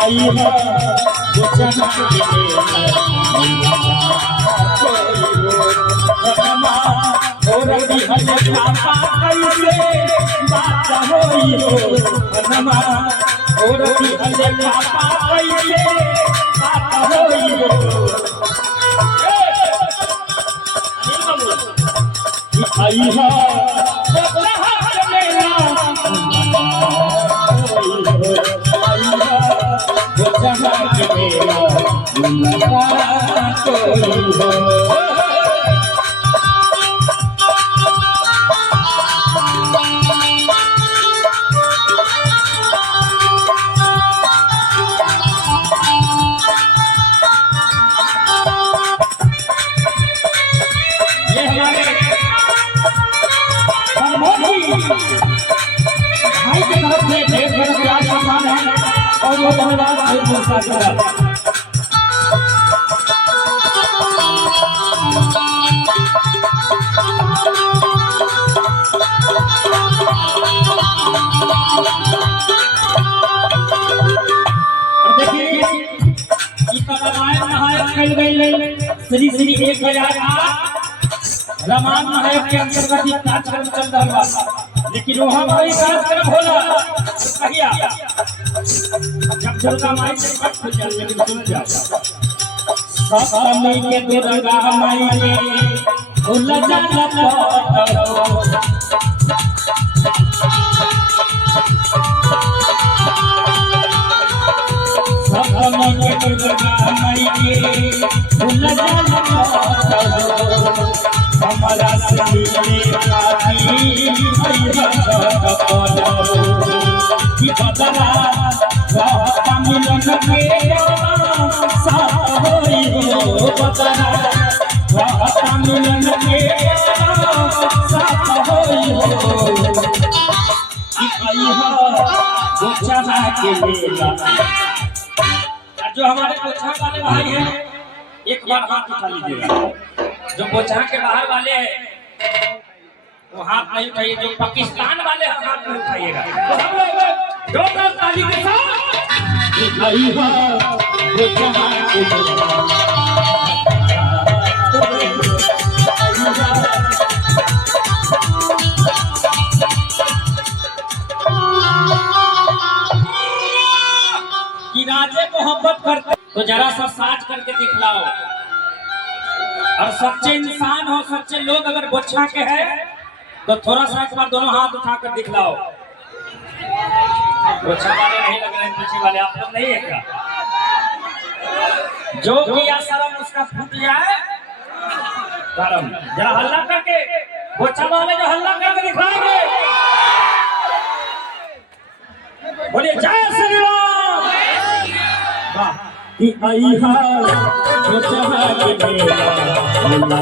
आई हो बुझना और बिहल पापा कैसे बात होई हो नमा और बिहल पापा कैसे बात होई हो आई हो भाई की तरफ से ढेर सारा प्यार सम्मान है और वो धन्यवाद भाई मोसा का और देखिए इतना रामायण महाभारत चल गई श्री श्री 1008 रामायण महाभारत के अंतर्गत ये कार्यक्रम चल रहा है लेकिन वो हमारी कार्यक्रम होला कहिया जब दुर्गा माई से बात हो जाए लेकिन सुन जाओ सपने के दुर्गा माई के भूल जाला सपने के दुर्गा माई के भूल जाला हमारा सभी आती की बदला रहता मिलन के साथ होई हो बदला रहता मिलन के साथ होई हो आई हो गोचना के मेला जो हमारे गोचना वाले भाई हैं एक बार हाथ उठा लीजिएगा जो गोचना के बाहर वाले हैं वो हाथ नहीं उठाइए जो पाकिस्तान वाले हैं हाथ नहीं उठाइएगा जोरदार ताली के साथ आई हो गोचना के कि राजे मोहब्बत करते तो जरा सा साज करके दिखलाओ और सच्चे इंसान हो सच्चे लोग अगर गोचना के हैं तो थोड़ा सा एक बार दोनों हाथ उठाकर दिखलाओ गोचना वाले नहीं लग रहे हैं पीछे वाले आप लोग नहीं है क्या जो किया शर्म उसका फूट जाए शर्म जरा हल्ला करके गोचना वाले जो हल्ला करके दिखलाएंगे बोलिए जय श्री राम वाह कि आई हा गोचना के मेला